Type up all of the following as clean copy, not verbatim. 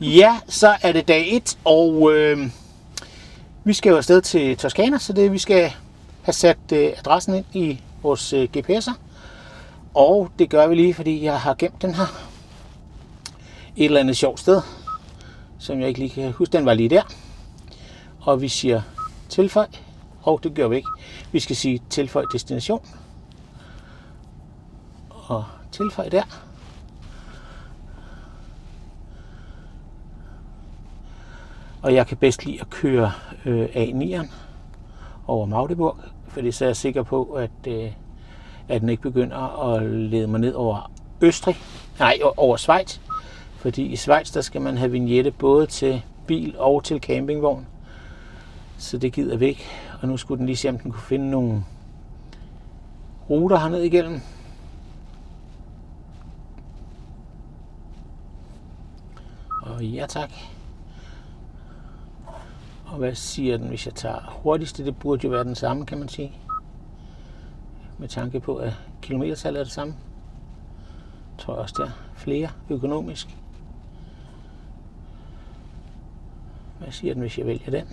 Ja, så er det dag 1, og vi skal jo afsted til Toscana, så vi skal have sat adressen ind i vores GPS'er. Og det gør vi lige, fordi jeg har gemt den her et eller andet sjovt sted, som jeg ikke lige kan huske. Den var lige der. Og vi siger tilføj, og det gør vi ikke. Vi skal sige tilføj destination. Og tilføj der. Og jeg kan bedst lide at køre A9'eren over Magdeburg, fordi så er jeg sikker på, at den ikke begynder at lede mig ned over Østrig. Nej, over Schweiz. Fordi i Schweiz, der skal man have vignette både til bil og til campingvogn. Så det gider vi ikke. Og nu skulle den lige se, om den kunne finde nogle ruter herned igennem. Og ja tak. Og hvad siger den, hvis jeg tager hurtigste? Det burde jo være den samme, kan man sige. Med tanke på, at kilometertallet er det samme. Jeg tror også, der er flere økonomisk. Hvad siger den, hvis jeg vælger den?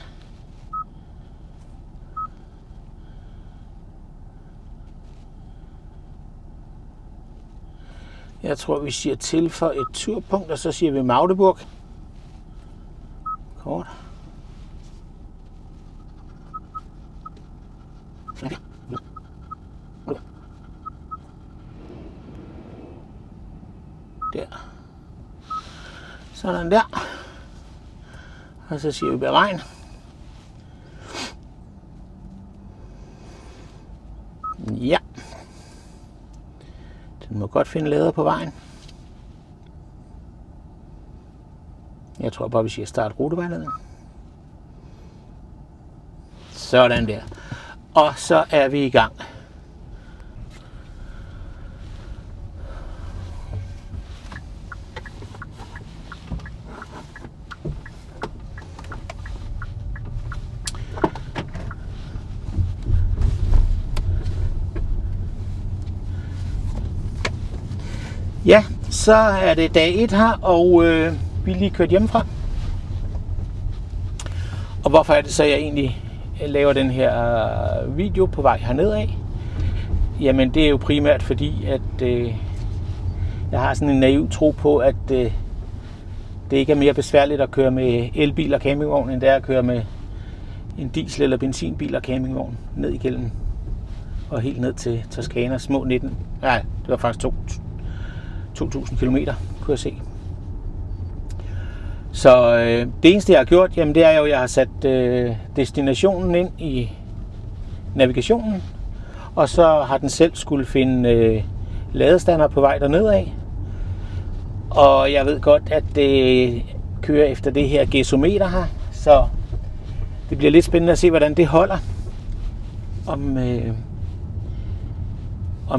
Jeg tror, vi siger tilføj et turpunkt, og så siger vi Magdeburg. Kort. Der. Sådan der. Og så siger vi beregn. Ja. Den må godt finde lader på vejen. Jeg tror bare, vi siger start rutevejledning. Sådan der. Og så er vi i gang. Ja, så er det dag 1 her, og vi er lige kørt hjemmefra. Og hvorfor er det så, jeg egentlig laver den her video på vej herned af? Jamen, det er jo primært fordi, at jeg har sådan en naiv tro på, at det ikke er mere besværligt at køre med elbil og campingvogn, end det er at køre med en diesel- eller benzinbil og campingvogn ned igennem og helt ned til Toscana, små 19. Nej, det var faktisk 2.000 kilometer, kunne jeg se. Så det eneste, jeg har gjort, jamen, det er jo, at jeg har sat destinationen ind i navigationen, og så har den selv skulle finde ladestander på vej derned af. Og jeg ved godt, at det kører efter det her gesometer her, så det bliver lidt spændende at se, hvordan det holder. Om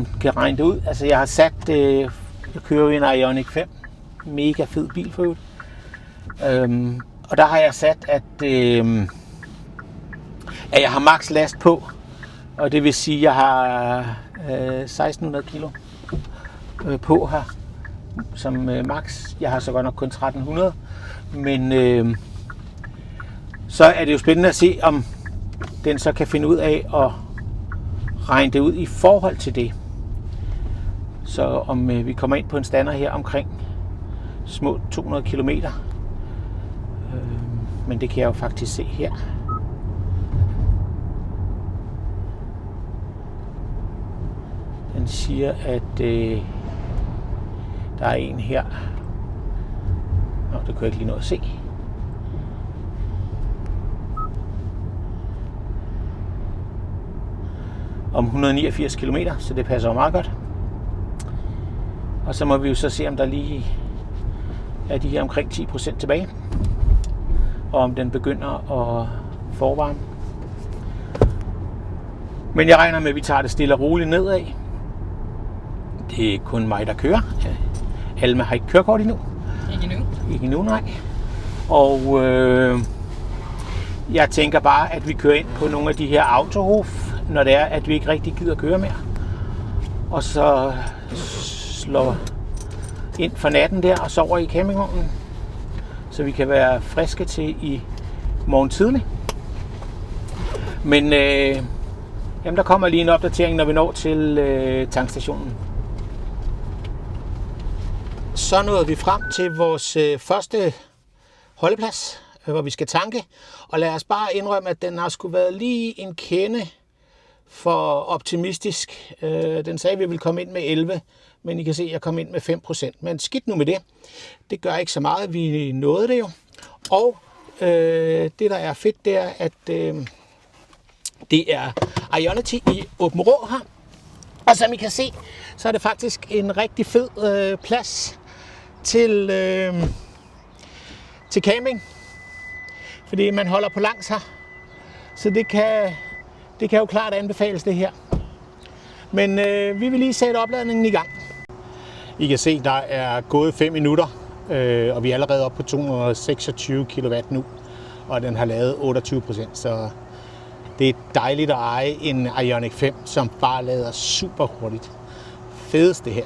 den kan regne det ud. Altså, jeg har sat, jeg kører i en Ioniq 5, mega fed bil for øvrigt. Og der har jeg sat, at jeg har max last på, og det vil sige, at jeg har 1600 kilo på her som max. Jeg har så godt nok kun 1300, men så er det jo spændende at se, om den så kan finde ud af at regne det ud i forhold til det. Så om vi kommer ind på en stander her omkring små 200 kilometer. Men det kan jeg jo faktisk se her. Den siger, at der er en her. Nå, det kunne jeg ikke lige nå at se. Om 189 kilometer, så det passer jo meget godt. Og så må vi jo så se, om der lige er de her omkring 10% tilbage. Og om den begynder at forvarme. Men jeg regner med, at vi tager det stille og roligt nedad. Det er kun mig, der kører. Alma har ikke kørekort endnu. Ikke endnu, nej. Og jeg tænker bare, at vi kører ind på nogle af de her autohof, når det er, at vi ikke rigtig gider køre mere. Og så slår ind for natten der og sover i campingvognen. så vi kan være friske til i morgen tidlig. Men jamen, der kommer lige en opdatering, når vi når til tankstationen. Så nåede vi frem til vores første holdeplads, hvor vi skal tanke. Og lad os bare indrømme, at den har sgu været lige en kende for optimistisk. Den sagde, at vi ville komme ind med 11, men I kan se, at jeg kom ind med 5%. Men skidt nu med det. Det gør ikke så meget. Vi nåede det jo. Og det, der er fedt, det er, at det er Ionity i Aabenraa her. Og som I kan se, så er det faktisk en rigtig fed plads til camping. Fordi man holder på langs her. Så det kan jo klart anbefales det her. Men vi vil lige sætte opladningen i gang. I kan se, der er gået 5 minutter, og vi er allerede oppe på 226 kW nu. Og den har lavet 28%, så det er dejligt at eje en Ioniq 5, som bare lader super hurtigt. Fedest det her.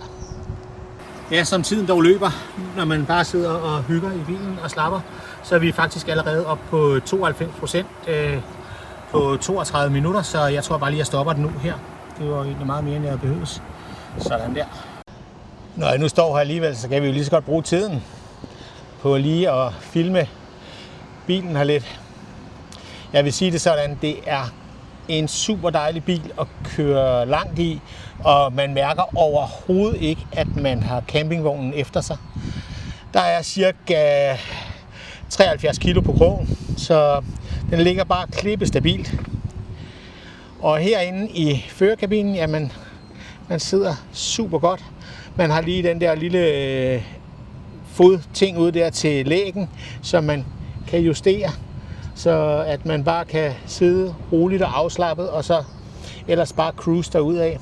Ja, som tiden dog løber, når man bare sidder og hygger i bilen og slapper, så er vi faktisk allerede oppe på 92% på 32 minutter, så jeg tror bare lige, at jeg stopper den nu her. Det var egentlig meget mere, end jeg behøves. Sådan der. Når jeg nu står her alligevel, så kan vi jo lige så godt bruge tiden på lige at filme bilen her lidt. Jeg vil sige det sådan, det er en super dejlig bil at køre langt i, og man mærker overhovedet ikke, at man har campingvognen efter sig. Der er cirka 73 kilo på krogen, så den ligger bare klippestabilt. Og herinde i førerkabinen, jamen, man sidder super godt. Man har lige den der lille fodting ude der til læggen, som man kan justere, så at man bare kan sidde roligt og afslappet, og så ellers bare cruise derudad.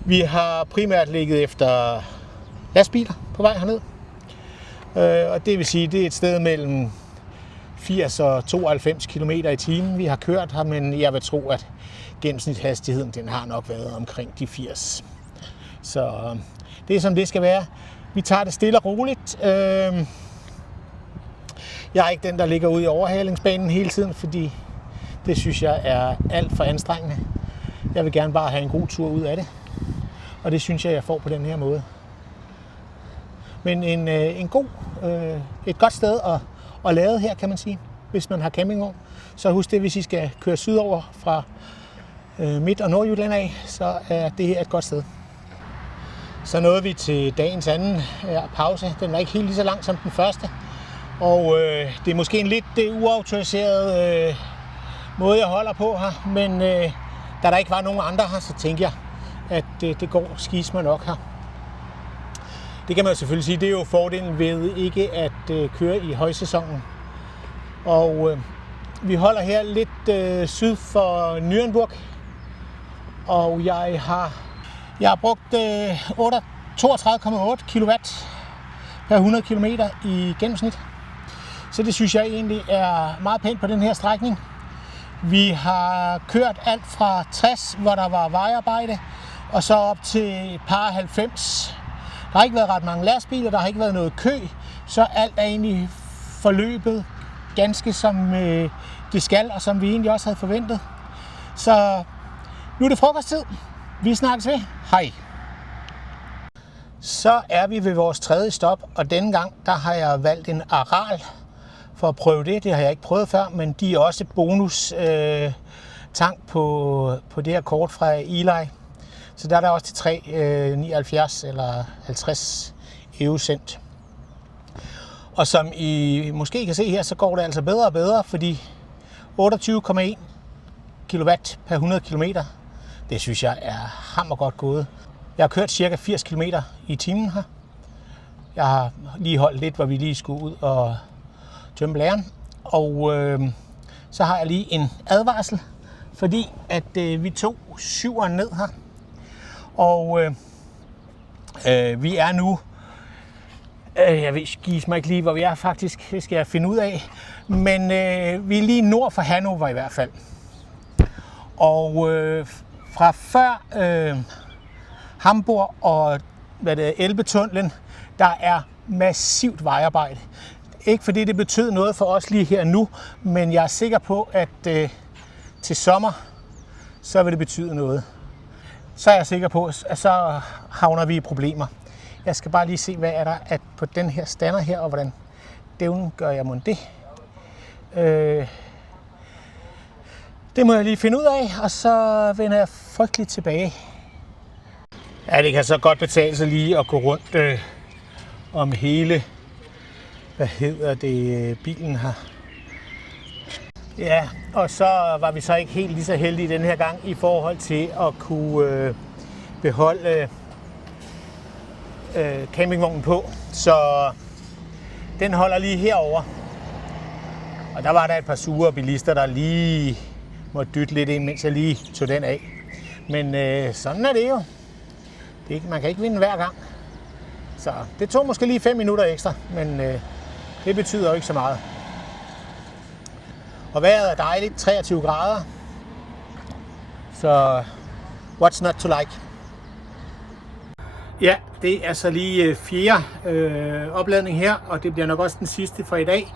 Vi har primært ligget efter lastbiler på vej herned, og det vil sige, det er et sted mellem 80 og 92 km i timen, vi har kørt her, men jeg vil tro, at gennemsnitshastigheden, den har nok været omkring de 80. Så det er som det skal være. Vi tager det stille og roligt. Jeg er ikke den, der ligger ude i overhalingsbanen hele tiden, fordi det synes jeg er alt for anstrengende. Jeg vil gerne bare have en god tur ud af det, og det synes jeg får på den her måde. Men et godt sted at lade her, kan man sige, hvis man har campingvogn. Så husk det, hvis I skal køre sydover fra Midt- og Nordjylland af, så er det her et godt sted. Så nåede vi til dagens anden pause. Den var ikke helt lige så lang som den første. Og det er måske en lidt uautoriseret måde, jeg holder på her. Men da der ikke var nogen andre her, så tænkte jeg, at det går skisme nok her. Det kan man selvfølgelig sige, det er jo fordelen ved ikke at køre i højsæsonen. Og vi holder her lidt syd for Nürnberg. Og jeg har brugt 32,8 kW per 100 km i gennemsnit. Så det synes jeg egentlig er meget pænt på den her strækning. Vi har kørt alt fra 60, hvor der var vejarbejde, og så op til et par 90. Der har ikke været ret mange lastbiler, der har ikke været noget kø, så alt er egentlig forløbet ganske som det skal, og som vi egentlig også havde forventet. Så nu er det frokosttid. Vi snakkes ved. Hej. Så er vi ved vores tredje stop, og denne gang der har jeg valgt en Aral for at prøve det. Det har jeg ikke prøvet før, men de er også bonus tank på det her kort fra Eli. Så der er der også til 3,79 eller 50 eurocent. Og som I måske kan se her, så går det altså bedre og bedre, fordi 28,1 kW per 100 km, det synes jeg er hammergodt gået. Jeg har kørt cirka 80 km i timen her. Jeg har lige holdt lidt, hvor vi lige skulle ud og tømme blæren. Og så har jeg lige en advarsel, fordi at vi tog 7'eren ned her. Og vi er nu, jeg ved mig ikke lige, hvor vi er faktisk, det skal jeg finde ud af. Men vi er lige nord for Hannover i hvert fald. Og fra før Hamburg og Elbetunnelen, der er massivt vejarbejde. Ikke fordi det betød noget for os lige her nu, men jeg er sikker på, at til sommer, så vil det betyde noget. Så er jeg sikker på, at så havner vi i problemer. Jeg skal bare lige se, hvad er der at på den her stander her, og hvordan dævnen gør jeg mon det. Det må jeg lige finde ud af, og så vender jeg frygteligt tilbage. Ja, det kan så godt betale sig lige at gå rundt om hele, bilen her. Ja, og så var vi så ikke helt lige så heldige den her gang i forhold til at kunne beholde campingvognen på. Så den holder lige herover. Og der var der et par sure bilister, der lige måtte dytte lidt ind, mens jeg lige tog den af. Men sådan er det jo. Man kan ikke vinde hver gang. Så det tog måske lige 5 minutter ekstra, men det betyder jo ikke så meget. Og vejret er dejligt, 23 grader. Så what's not to like? Ja, det er så lige 4. opladning her, og det bliver nok også den sidste for i dag.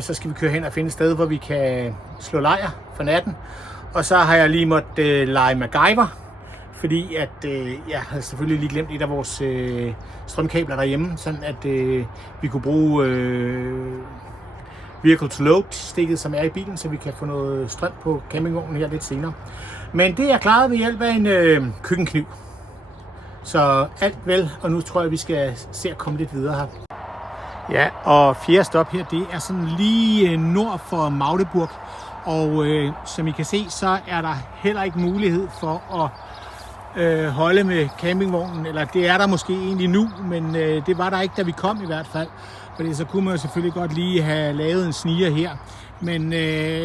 Så skal vi køre hen og finde et sted, hvor vi kan slå lejr for natten. Og så har jeg lige måttet lege MacGyver, fordi at jeg havde selvfølgelig lige glemt et af vores strømkabler derhjemme, sådan at vi kunne bruge vehicle to load stikket, som er i bilen, så vi kan få noget strøm på campingvognen her lidt senere. Men det er klaret ved hjælp af en køkkenkniv. Så alt vel, og nu tror jeg, vi skal se at komme lidt videre her. Ja, og 4. stop her, det er sådan lige nord for Magdeburg. Og som I kan se, så er der heller ikke mulighed for at holde med campingvognen. Eller det er der måske egentlig nu, men det var der ikke, da vi kom i hvert fald. Fordi så kunne man jo selvfølgelig godt lige have lavet en sniger her. Men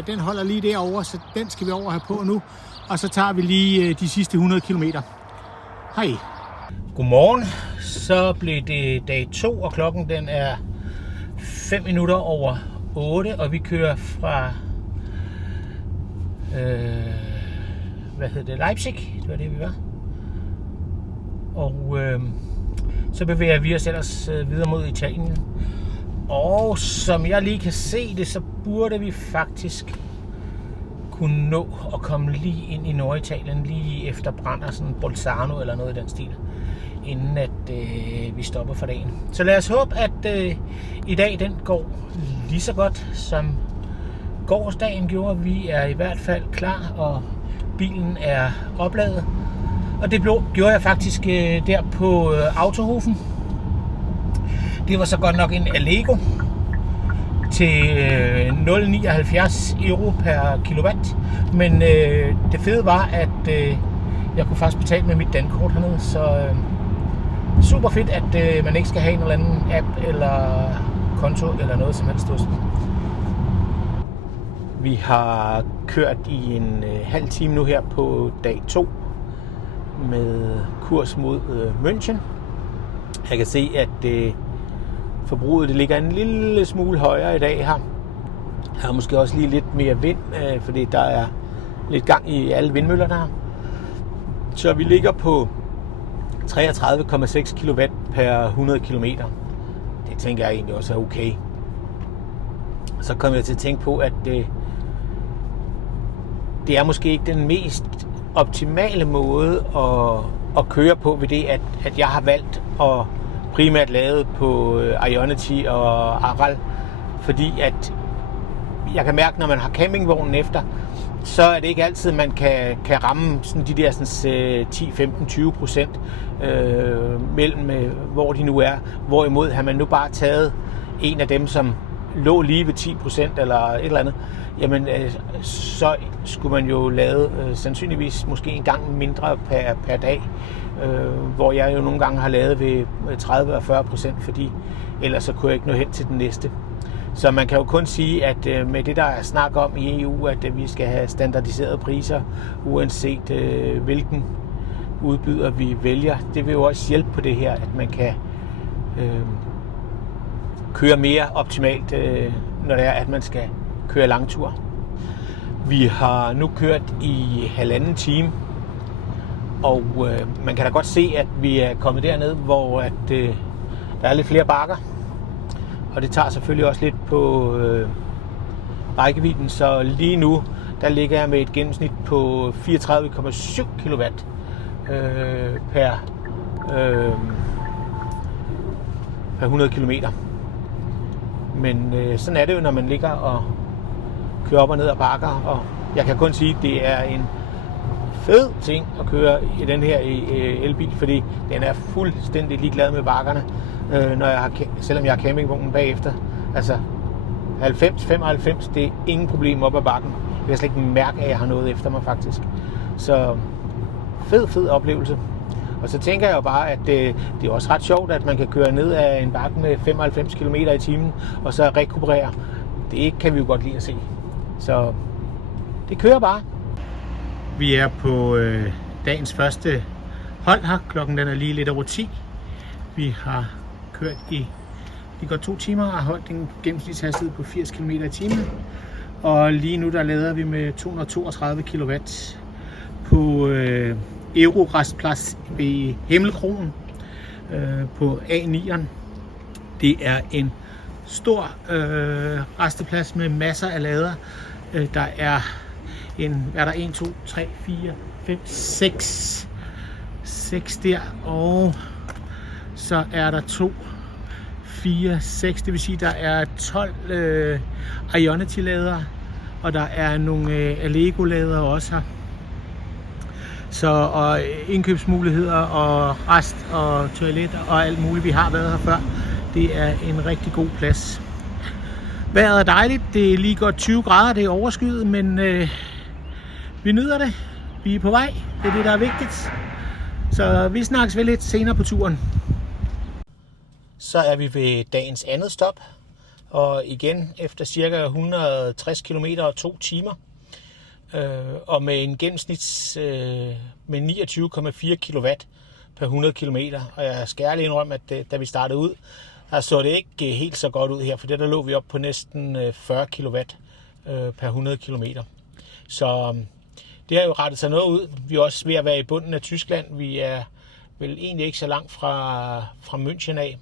den holder lige derovre, så den skal vi over have på nu. Og så tager vi lige de sidste 100 kilometer. Hej. Godmorgen. Så blev det dag 2, og klokken den er 5 minutter over 8, og vi kører fra Leipzig, det var det vi var. Og så bevæger vi os ellers videre mod Italien. Og som jeg lige kan se det, så burde vi faktisk kunne nå at komme lige ind i Norditalien, lige efter Brand, sådan Bolzano eller noget i den stil, inden at vi stopper for dagen. Så lad os håbe, at i dag den går lige så godt som gårsdagen gjorde. Vi er i hvert fald klar, og bilen er opladet. Og det gjorde jeg faktisk der på Autohofen. Det var så godt nok en Allego til 0,79 euro per kilowatt. Men det fede var, at jeg kunne faktisk betale med mit dankort hernede. Så super fedt, at man ikke skal have en eller anden app eller konto eller noget som helst hos. Vi har kørt i en halv time nu her på dag 2 med kurs mod München. Jeg kan se, at forbruget det ligger en lille smule højere i dag her. Der er måske også lige lidt mere vind, fordi der er lidt gang i alle vindmøller der. Så vi ligger på 33,6 kW per 100 km. Det tænker jeg egentlig også er okay. Så kom jeg til at tænke på, at det er måske ikke den mest optimale måde at køre på ved det, at jeg har valgt at primært lave på Ionity og Aral, fordi at jeg kan mærke, når man har campingvognen efter, så er det ikke altid, man kan ramme sådan de der sådan 10, 15, 20% mellem, hvor de nu er. Hvorimod har man nu bare taget en af dem, som lå lige ved 10% eller et eller andet, jamen så skulle man jo lave sandsynligvis måske en gang mindre per dag, hvor jeg jo nogle gange har lavet ved 30 og 40%, fordi ellers så kunne jeg ikke nå hen til den næste. Så man kan jo kun sige, at med det, der er snak om i EU, at vi skal have standardiserede priser, uanset hvilken udbyder vi vælger, det vil jo også hjælpe på det her, at man kan køre mere optimalt, når det er, at man skal køre langtur. Vi har nu kørt i 1,5 time, og man kan da godt se, at vi er kommet derned, hvor at, der er lidt flere bakker. og det tager selvfølgelig også lidt på rækkevidden, så lige nu der ligger jeg med et gennemsnit på 34,7 kW per 100 km. Men sådan er det jo, når man ligger og kører op og ned ad bakker, og jeg kan kun sige, at det er en fed ting at køre i den her elbil, fordi den er fuldstændig ligeglad med bakkerne, selvom jeg har campingvognen bagefter. Altså 90-95, det er ingen problem op ad bakken. Jeg kan slet ikke mærke, at jeg har noget efter mig faktisk. Så fed oplevelse. Og så tænker jeg jo bare, at det er også ret sjovt, at man kan køre ned ad en bakke med 95 km i timen, og så rekuperere. Det kan vi jo godt lide at se. Så det kører bare. Vi er på dagens første hold her. Klokken den er lige lidt over 10. Vi har kørt i godt 2 timer og har holdt en gennemsnitshastighed på 80 km i timen. Og lige nu der lader vi med 232 kW på Euro-rastplads ved Himmelkronen på A9'eren. Det er en stor resteplads med masser af lader. Der er 1, 2, 3, 4, 5, 6 der, og så er der 2, 4, 6, det vil sige, der er 12 Ionity-ladere, og der er nogle Allego-ladere også her. Så og indkøbsmuligheder og rest og toiletter og alt muligt, vi har været her før. Det er en rigtig god plads. Vejret er dejligt, det er lige godt 20 grader, det er overskyet, men vi nyder det. Vi er på vej, det er det, der er vigtigt. Så vi snakkes vel lidt senere på turen. Så er vi ved dagens andet stop, og igen efter cirka 160 km og 2 timer, og med en gennemsnits med 29,4 kW per 100 km. Og jeg skal ærligt indrømme, at da vi startede ud, der så det ikke helt så godt ud her, for der lå vi op på næsten 40 kW per 100 km. Så det har jo rettet sig noget ud. Vi er også ved at være i bunden af Tyskland. Vi er vel egentlig ikke så langt fra München af.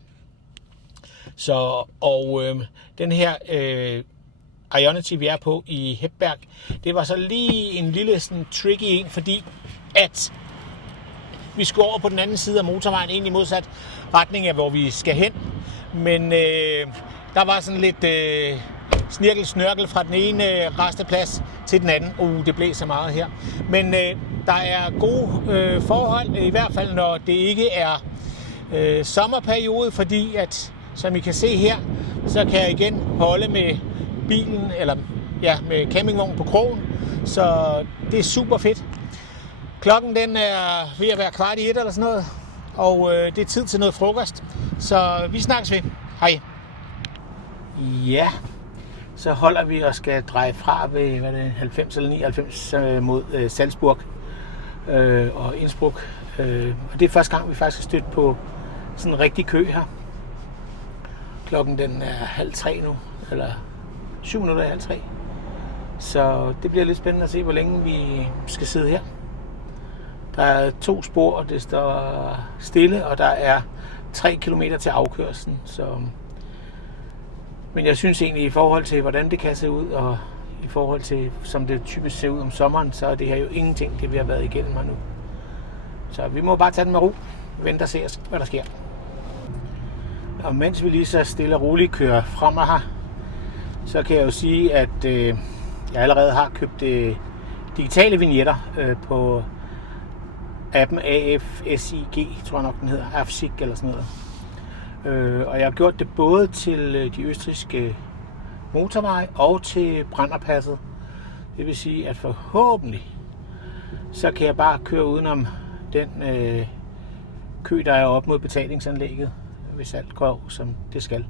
Så, den her Ionity, vi er på i Hebberg, det var så lige en lille sådan tricky en, fordi at vi skulle over på den anden side af motorvejen, egentlig modsat retning af, hvor vi skal hen. Men der var sådan lidt snirkel-snørkel fra den ene resteplads til den anden. Det blæser meget her. Men der er gode forhold, i hvert fald når det ikke er sommerperiode, fordi at, som I kan se her, så kan jeg igen holde med bilen, eller ja, med campingvognen på krogen. Så det er super fedt. Klokken den er ved at være 1:15 eller sådan noget, og det er tid til noget frokost. Så vi snakkes ved. Hej. Ja, så holder vi og skal dreje fra ved 90 eller 99 mod Salzburg og Innsbruck. Og det er første gang, vi faktisk har stødt på sådan en rigtig kø her. Klokken den er 2:30 nu, eller 2:07. Så det bliver lidt spændende at se, hvor længe vi skal sidde her. Der er 2 spor, og det står stille, og der er 3 kilometer til afkørslen. Men jeg synes egentlig, i forhold til, hvordan det kan se ud, og i forhold til, som det typisk ser ud om sommeren, så er det her jo ingenting, det vi har været igennem mig nu. Så vi må bare tage den med ro, vente og se, hvad der sker. Og mens vi lige så stille og roligt kører frem og her, så kan jeg jo sige, at jeg allerede har købt digitale vignetter på appen AFSIG, tror jeg nok den hedder, AFSIG eller sådan noget. Og jeg har gjort det både til de østrigske motorveje og til Brennerpasset. Det vil sige, at forhåbentlig så kan jeg bare køre udenom den kø, der er op mod betalingsanlægget, hvis alt går som det skal.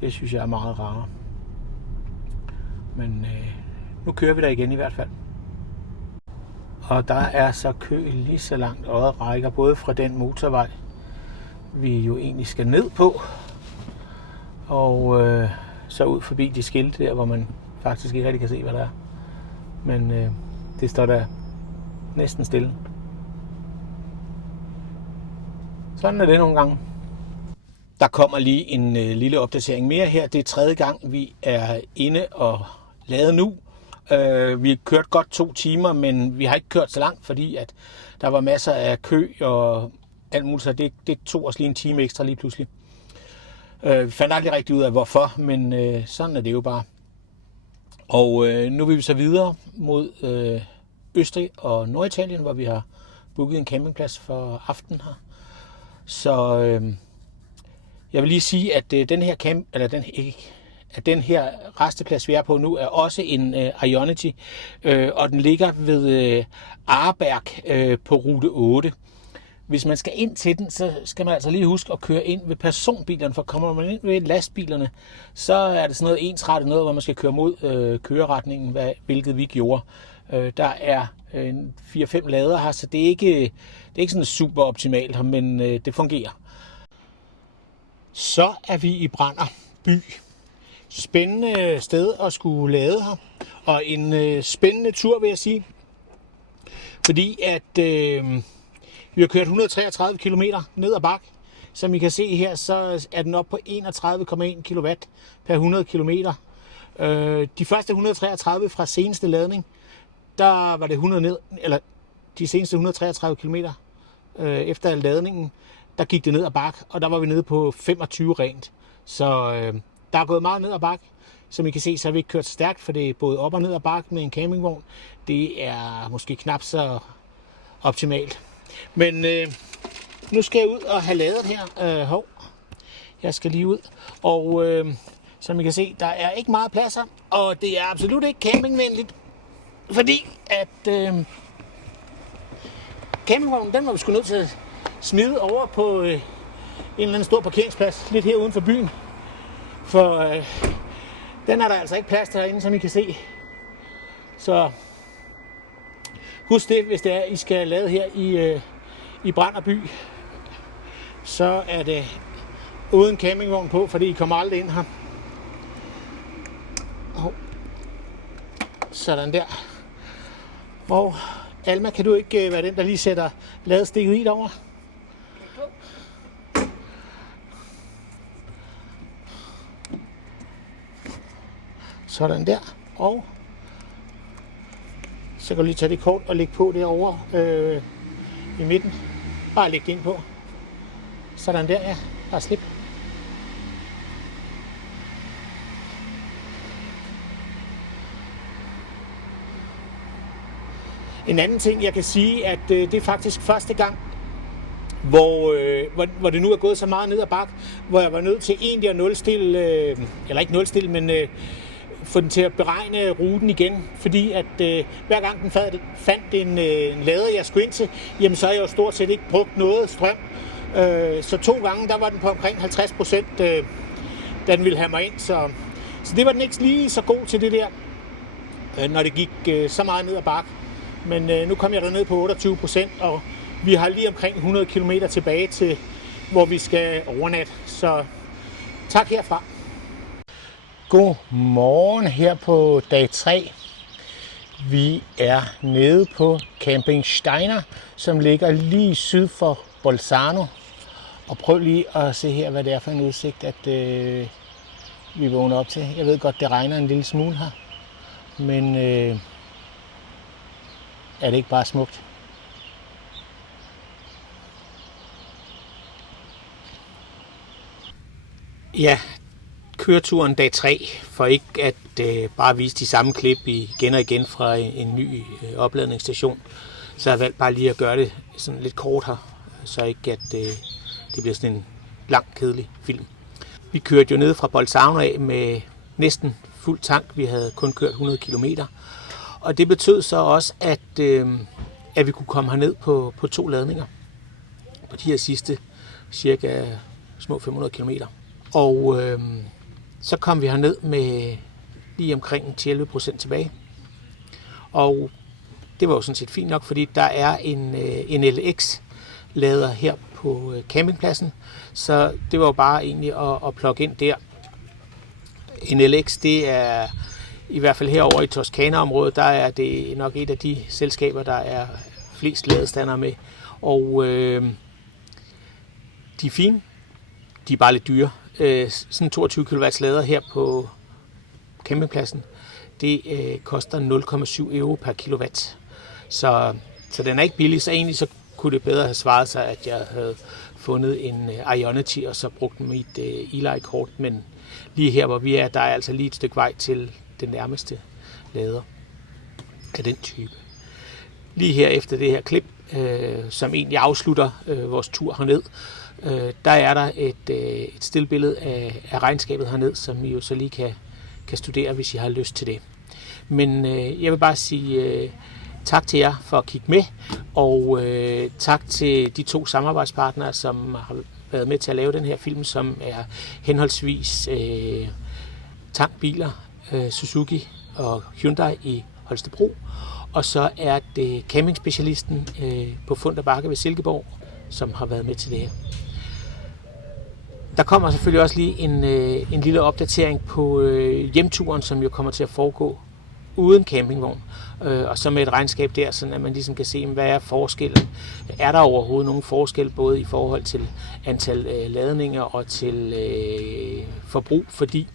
Det synes jeg er meget rarere. Men nu kører vi der igen i hvert fald. Og der er så kø lige så langt øjet rækker, både fra den motorvej, vi jo egentlig skal ned på, og så ud forbi de skilte der, hvor man faktisk ikke rigtig kan se, hvad der er. Men det står der næsten stille. Sådan er det nogle gange. Der kommer lige en lille opdatering mere her. Det er tredje gang, vi er inde og lader nu. Vi har kørt godt 2 timer, men vi har ikke kørt så langt, fordi at der var masser af kø og alt muligt, så det tog os lige en time ekstra lige pludselig. Vi fandt aldrig rigtig ud af hvorfor, men sådan er det jo bare. Og nu vil vi så videre mod Østrig og Norditalien, hvor vi har booket en campingplads for aften her. Så jeg vil lige sige, at den her resteplads, vi er på nu, er også en Ionity, og den ligger ved Aarberg på rute 8. Hvis man skal ind til den, så skal man altså lige huske at køre ind ved personbilerne, for kommer man ind ved lastbilerne, så er det sådan noget ensrettet noget, hvor man skal køre mod køreretningen, hvilket vi gjorde. Der er 4-5 lader her, så det er ikke sådan super optimalt her, men det fungerer. Så er vi i Brander by. Spændende sted at skulle lade her, og en spændende tur, vil jeg sige. Fordi at vi har kørt 133 km ned ad bakke. Som I kan se her, så er den oppe på 31,1 kW per 100 km. De første 133 fra seneste ladning, der var det 100 ned, eller de seneste 133 km efter ladningen, der gik det ned ad bakke, og der var vi nede på 25 rent. Så der er gået meget ned ad bakke. Som I kan se, så har vi ikke kørt så stærkt, for det er både op og ned ad bakke med en campingvogn. Det er måske knap så optimalt. Men nu skal jeg ud og have ladet her. Jeg skal lige ud. Og som I kan se, der er ikke meget plads her, og det er absolut ikke campingvenligt. Fordi at campingvognen, den var vi sgu nødt til at smide over på en eller anden stor parkeringsplads, lidt her uden for byen. For den er der altså ikke plads til herinde, som I kan se. Så husk det, hvis det er, I skal lade her i Brander by. Så er det uden campingvogn på, fordi I kommer aldrig ind her. Sådan der. Og Alma, kan du ikke være den, der lige sætter ladestikket i derovre? Sådan der. Og så kan du lige tage det kort og lægge på derovre i midten. Bare læg det ind på. Sådan der, ja. Bare slip. En anden ting, jeg kan sige, at det er faktisk første gang, hvor det nu er gået så meget ned ad bakke, hvor jeg var nødt til egentlig at nulstille, eller ikke nulstille, men få den til at beregne ruten igen, fordi at hver gang den fandt en lader, jeg skulle ind til, jamen så har jeg jo stort set ikke brugt noget strøm. Så 2 gange, der var den på omkring 50%, da den ville have mig ind, så det var den ikke lige så god til det der, når det gik så meget ned ad bakke. Men nu kom jeg derned på 28%, og vi har lige omkring 100 km tilbage til, hvor vi skal overnatte. Så tak herfra. God morgen her på dag 3. Vi er nede på Camping Steiner, som ligger lige syd for Bolzano. Og prøv lige at se her, hvad det er for en udsigt, at vi vågner op til. Jeg ved godt, det regner en lille smule her, men er det ikke bare smukt? Ja, køreturen dag 3, for ikke at bare vise de samme klip igen og igen fra en ny opladningsstation, så har jeg valgt bare lige at gøre det sådan lidt kort her, så ikke at det bliver sådan en lang, kedelig film. Vi kørte jo ned fra Bolzano af med næsten fuld tank. Vi havde kun kørt 100 km. Og det betød så også, at vi kunne komme herned på 2 ladninger på de her sidste cirka små 500 km. Og så kom vi herned med lige omkring 11% tilbage. Og det var jo sådan set fint nok, fordi der er en LX-lader her på campingpladsen. Så det var jo bare egentlig at plugge ind der. En LX, det er i hvert fald herovre i Toskana-området, der er det nok et af de selskaber, der er flest ladestandere med. Og de er fine. De er bare lidt dyre. Sådan en 22 kW lader her på campingpladsen, det koster 0,7 euro per kilowatt. Så den er ikke billig, så egentlig så kunne det bedre have svaret sig, at jeg havde fundet en Ionity og så brugt mit Eli-kort. Men lige her, hvor vi er, der er altså lige et stykke vej til den nærmeste lader af den type. Lige her efter det her klip, som egentlig afslutter vores tur herned, der er der et stillbillede af regnskabet herned, som I jo så lige kan studere, hvis I har lyst til det. Men jeg vil bare sige tak til jer for at kigge med, og tak til de 2 samarbejdspartnere, som har været med til at lave den her film, som er henholdsvis tankbiler, Suzuki og Hyundai i Holstebro, og så er det campingspecialisten på Fund og Bakke ved Silkeborg, som har været med til det her. Der kommer selvfølgelig også lige en lille opdatering på hjemturen, som jo kommer til at foregå uden campingvogn, og så med et regnskab der, så at man ligesom kan se, hvad er forskellen. Er der overhovedet nogen forskel, både i forhold til antal ladninger og til forbrug, fordi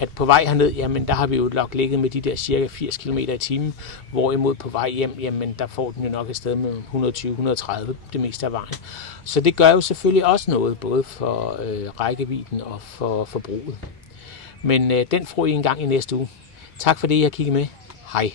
at på vej herned, jamen der har vi jo nok ligget med de der cirka 80 km i timen, hvorimod på vej hjem, jamen der får den jo nok et sted med 120-130 det meste af vejen. Så det gør jo selvfølgelig også noget, både for rækkevidden og for forbruget. Men den får I en gang i næste uge. Tak for det, I har kigget med. Hej.